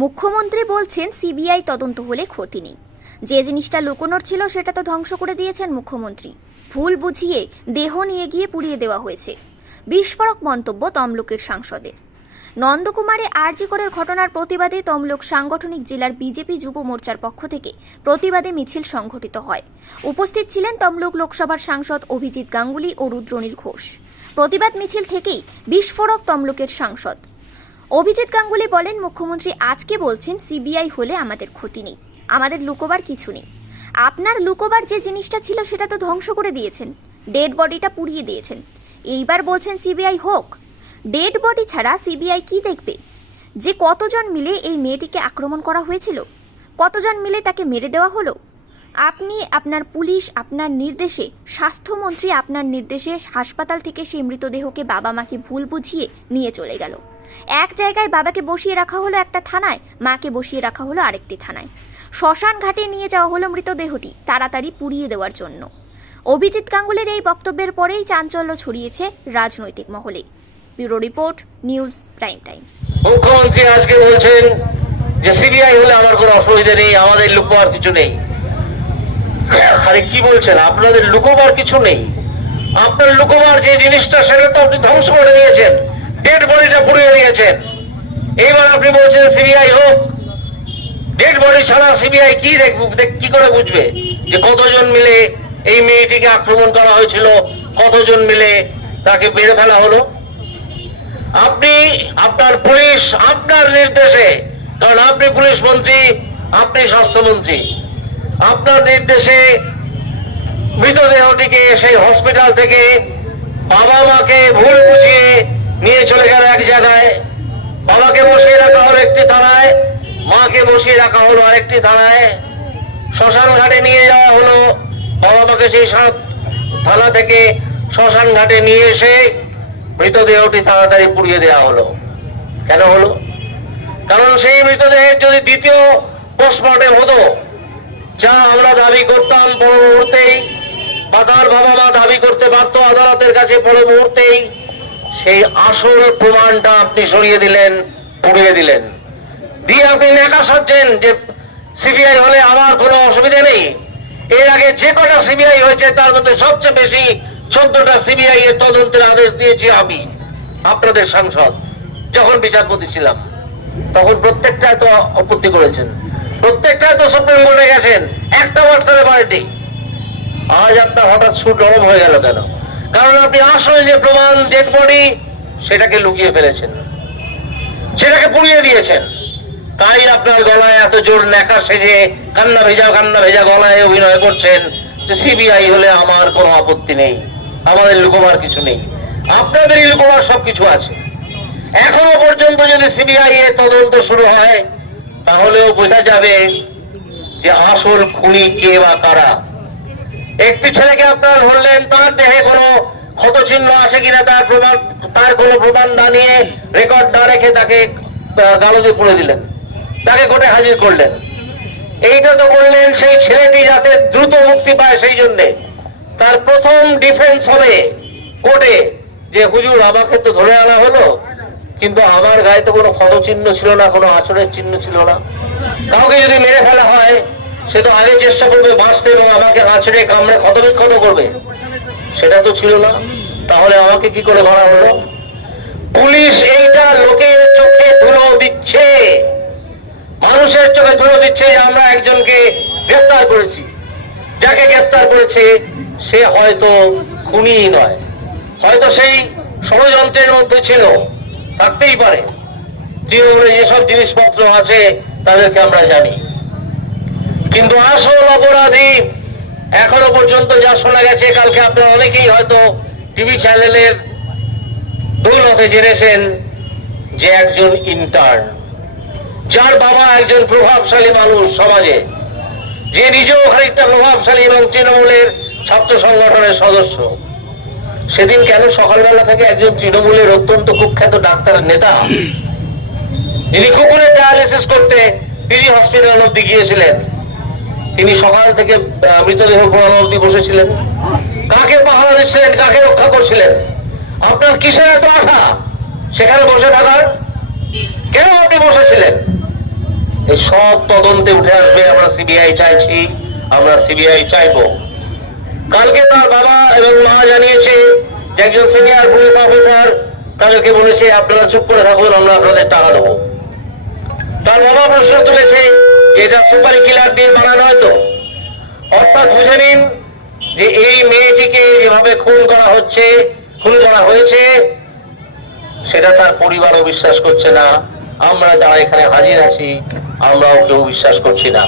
মুখ্যমন্ত্রী বলছেন সিবিআই তদন্ত হলে ক্ষতি নেই। যে জিনিসটা লুকোনোর ছিল সেটা তো ধ্বংস করে দিয়েছেন মুখ্যমন্ত্রী। ভুল বুঝিয়ে দেহ নিয়ে গিয়ে পুড়িয়ে দেওয়া হয়েছে। বিস্ফোরক মন্তব্য তমলুকের সাংসদের। নন্দকুমারে আরজি করের ঘটনার প্রতিবাদে তমলুক সাংগঠনিক জেলার বিজেপি যুব মোর্চার পক্ষ থেকে প্রতিবাদে মিছিল সংঘটিত হয়। উপস্থিত ছিলেন তমলুক লোকসভার সাংসদ অভিজিৎ গাঙ্গুলি ও রুদ্রনীল ঘোষ। প্রতিবাদ মিছিল থেকেই বিস্ফোরক তমলুকের সাংসদ অভিজিৎ গাঙ্গুলি বলেন, মুখ্যমন্ত্রী আজকে বলছেন সিবিআই হলে আমাদের ক্ষতি নেই, আমাদের লুকোবার কিছু নেই। আপনার লুকোবার যে জিনিসটা ছিল সেটা তো ধ্বংস করে দিয়েছেন, ডেড বডিটা পুড়িয়ে দিয়েছেন। এইবার বলছেন সিবিআই হোক। ডেড বডি ছাড়া সিবিআই কি দেখবে? যে কতজন মিলে এই মেয়েটিকে আক্রমণ করা হয়েছিল, কতজন মিলে তাকে মেরে দেওয়া হলো। আপনি, আপনার পুলিশ, আপনার নির্দেশে, স্বাস্থ্যমন্ত্রী আপনার নির্দেশে হাসপাতাল থেকে সেই মৃতদেহকে বাবা মাকে ভুল বুঝিয়ে নিয়ে চলে গেল। এক জায়গায় বাবাকে বসিয়ে রাখা হলো একটা থানায়, মাকে বসিয়ে রাখা হলো আরেকটি থানায়। শ্মশান ঘাটে নিয়ে যাওয়া হলো মৃতদেহটি তাড়াতাড়ি পুড়িয়ে দেওয়ার জন্য। অভিজিৎ গাঙ্গুলির এই বক্তব্যের পরেই চাঞ্চল্য ছড়িয়েছে রাজনৈতিক মহলে। Bureau report, news prime Times. মুখ্যমন্ত্রী আজকে বলছেন যে সিবিআই হলে আমার কোনো অসুবিধা নেই, আমাদের লুকোবার কিছু নেই। আরে কি বলছেন? আপনাদের লুকোবার কিছু নেই। আপনার লুকোবার যে জিনিসটা সেটা তো আপনি ধ্বংস করে দিয়েছেন, ডেড বডিটা পুড়িয়ে দিয়েছেন। এইবার আপনি বলছেন সিবিআই হোক। ডেড বডি ছাড়া সিবিআই কি দেখবে, কি করে বুঝবে যে কতজন মিলে এই মেয়েটিকে আক্রমণ করা হয়েছিল, কতজন মিলে তাকে মেরে ফেলা হলো? আপনি, আপনার পুলিশ আপনার নির্দেশে, কারণ আপনি পুলিশ মন্ত্রী, আপনি স্বাস্থ্যমন্ত্রী, আপনার নির্দেশে মৃতদেহটিকে সেই হসপিটাল থেকে বাবা মাকে ভুল বুঝিয়ে নিয়ে চলে গেল এক জায়গায়। বাবাকে বসিয়ে রাখা হলো একটি থানায়, মাকে বসিয়ে রাখা হলো আরেকটি থানায়। শ্মশান ঘাটে নিয়ে যাওয়া হলো, বাবা মাকে সেই সব থানা থেকে শ্মশান ঘাটে নিয়ে এসে মৃতদেহটি তাড়াতাড়ি পুড়িয়ে দেওয়া হলো। কেন হলো? কারণ সেই মৃতদেহের যদি দ্বিতীয় পোস্টমর্টেম হতো, যা আমরা দাবি করতাম পর মুহূর্তেই, বা তার বাবা মা দাবি করতে পারত আদালতের কাছে পর মুহূর্তেই, সেই আসল প্রমাণটা আপনি সরিয়ে দিলেন, পুড়িয়ে দিলেন। দিয়ে আপনি নেকা সাজছেন যে সিবিআই হলে আমার কোনো অসুবিধা নেই। এর আগে যে কটা সিবিআই হয়েছে তার মধ্যে সবচেয়ে বেশি 14টা সিবিআই এর তদন্তের আদেশ দিয়েছি আমি, আপনাদের সাংসদ। যখন বিচারপতি ছিলাম তখন প্রত্যেকটায় তো আপত্তি করেছেন, প্রত্যেকটায় তো সুপ্রিম কোর্টে গেছেন, একটা ওয়ার্ড করে পারেনি। আজ আপনার হঠাৎ সুর নরম হয়ে গেল কেন? কারণ আপনি আসল যে প্রমাণ, ডেড বডি, সেটাকে লুকিয়ে ফেলেছেন, সেটাকে পুড়িয়ে দিয়েছেন। তাই আপনার গলায় এত জোর নেকা সেজে কান্না ভেজা গলায় অভিনয় করছেন যে সিবিআই হলে আমার কোনো আপত্তি নেই, আমাদের লুকোবার কিছু নেই। আপনাদেরই লুকোবার সবকিছু আছে। এখনো পর্যন্ত যদি সিবিআই এর তদন্ত শুরু হয় তাহলেও বোঝা যাবে যে আসল খুনি কে বা কারা। একটি ছেলেকে আপনারা ধরলেন, তার দেহে কোনো ক্ষতচিহ্ন আছে কিনা তার কোনো প্রমাণ না নিয়ে, রেকর্ড না রেখে তাকে গালদে পুড়ে দিলেন, তাকে কোর্টে হাজির করলেন। এইটা তো করলেন সেই ছেলেটি যাতে দ্রুত মুক্তি পায়, সেই জন্যে তার প্রথম ডিফেন্স হবে কোর্টে যে হুজুর আমাকে তো ধরে আনা হলো, কিন্তু আমার গায়ে তো কোনো ক্ষতচিহ্ন ছিল না, কোনো আচরণের চিহ্ন ছিল না। কাউকে যদি মেরে ফেলা হয় সে তো আগে চেষ্টা করবে বাঁচতে এবং আমাকে আঁচড়ে কামড়ে ক্ষতবিক্ষত করবে, সেটা তো ছিল না। তাহলে আমাকে কি করে ধরা হলো? পুলিশ এইটা লোকের চোখে ধুলো দিচ্ছে, মানুষের চোখে ধুলো দিচ্ছে যে আমরা একজনকে গ্রেফতার করেছি। যাকে গ্রেফতার করেছে সে হয়তো খুনি নয়, হয়তো সেই ষড়যন্ত্রের মধ্যে ছিল, থাকতেই পারে। তৃণমূলে যেসব জিনিসপত্র আছে তাদেরকে আমরা জানি, কিন্তু আসল অপরাধী এখনো পর্যন্ত যা শোনা গেছে, কালকে আপনারা অনেকেই হয়তো টিভি চ্যানেলের দৌলতে জেনেছেন যে একজন ইন্টার্ন, যার বাবা একজন প্রভাবশালী মানুষ সমাজে, যে নিজেও খানিকটা প্রভাবশালী এবং তৃণমূলের ছাত্র সংগঠনের সদস্য। সেদিন কেন সকালবেলা থেকে একজন তৃণমূলের অত্যন্ত কুখ্যাত ডাক্তারের নেতা, যিনি কুকুরের ডায়ালিসিস করতে পিজি হসপিটাল অব্দি গিয়েছিলেন, তিনি সকাল থেকে মৃতদেহ পোড়ানো অব্দি বসেছিলেন? কাকে পাহারা দিচ্ছিলেন, কাকে রক্ষা করছিলেন? আপনার কিসের এত আশা সেখানে বসে থাকার? কেন আপনি বসেছিলেন? এই সব তদন্তে উঠে আসবে। আমরা সিবিআই চাইছি, আমরা সিবিআই চাইবো। কালকে তার বাবা এবং মা জানিয়েছে যে একজন সিনিয়র পুলিশ অফিসার তাদেরকে বলেছে আপনারা চুপ করে থাকুন, আমরা আপনাদের টাকা দেবো। তার বাবা প্রশ্ন তুলেছে যে এটা সুপারি কিলার দিয়ে বানানো হয়তো। অর্থাৎ বুঝে নিন যে এই মেয়েটিকে যেভাবে খুন করা হয়েছে সেটা তার পরিবারও বিশ্বাস করছে না, আমরা যারা এখানে হাজির আছি আমরাও কেউ বিশ্বাস করছি না।